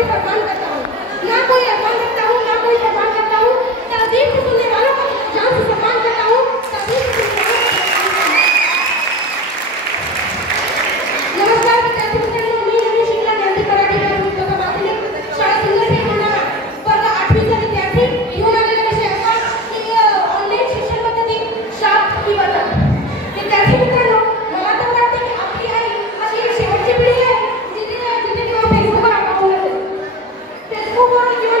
कोई फरमान करता हूँ, ना कोई अरमान करता हूँ, ना कोई फरमान करता हूँ। तहजीब को सुनने वालों का जान से सम्मान करता हूँ। तहजीब को सुनने वालों का नमस्कार विद्यार्थी मित्रांनो, मी रमेश शिंगला गांधी मराठी प्राथमिक माध्यमिक शाळा सिंदखेड बुलढाणा वर्ग 8वीचा विद्यार्थी घेऊन आलेला विषय असा की ऑनलाईन शिक्षण पद्धती शाप की वरदान. विद्यार्थी मित्रांनो, मला तर वाटते की आपली आई अशी एक शेवटची पिढी आहे जिथे किंवा फेसबुकवर अकाउंट असेल. फेसबुकवर किंवा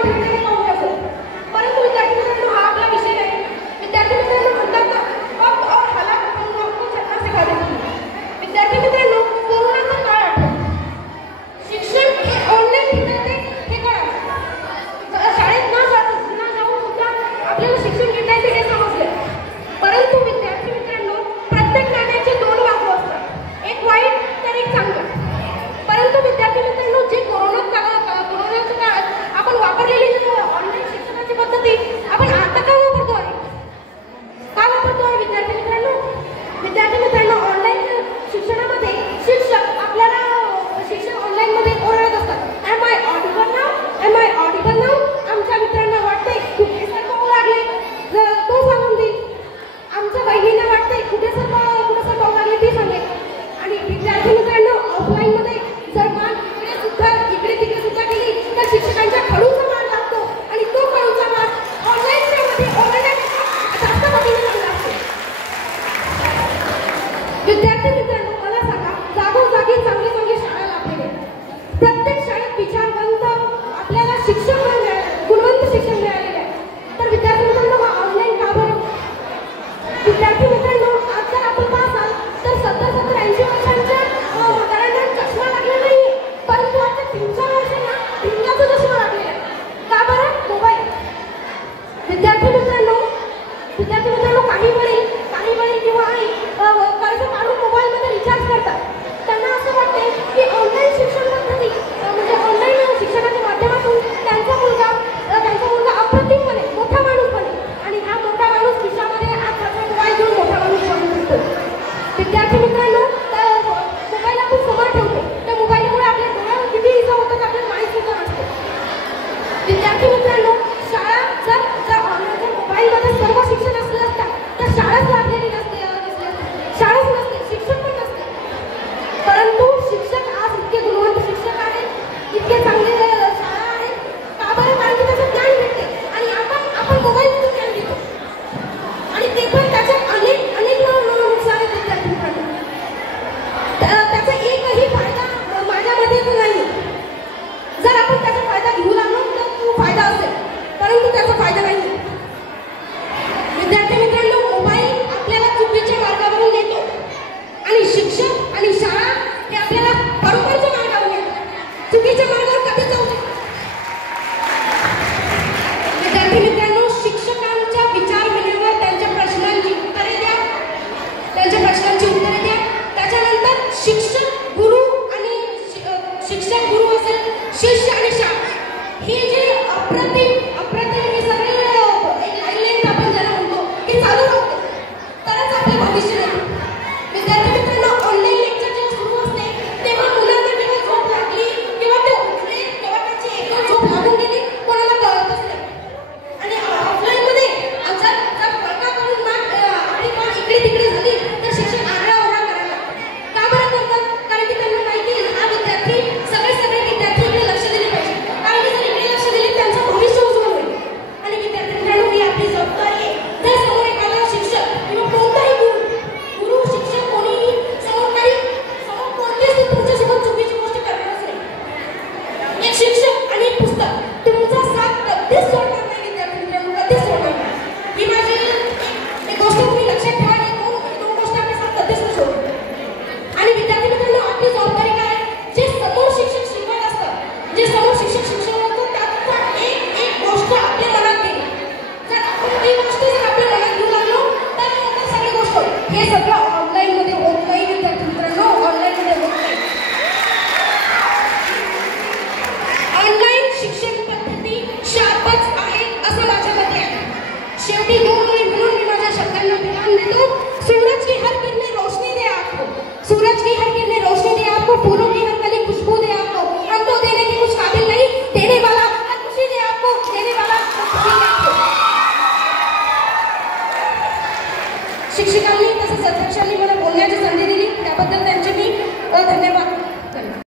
शिक्षकांनी तसंच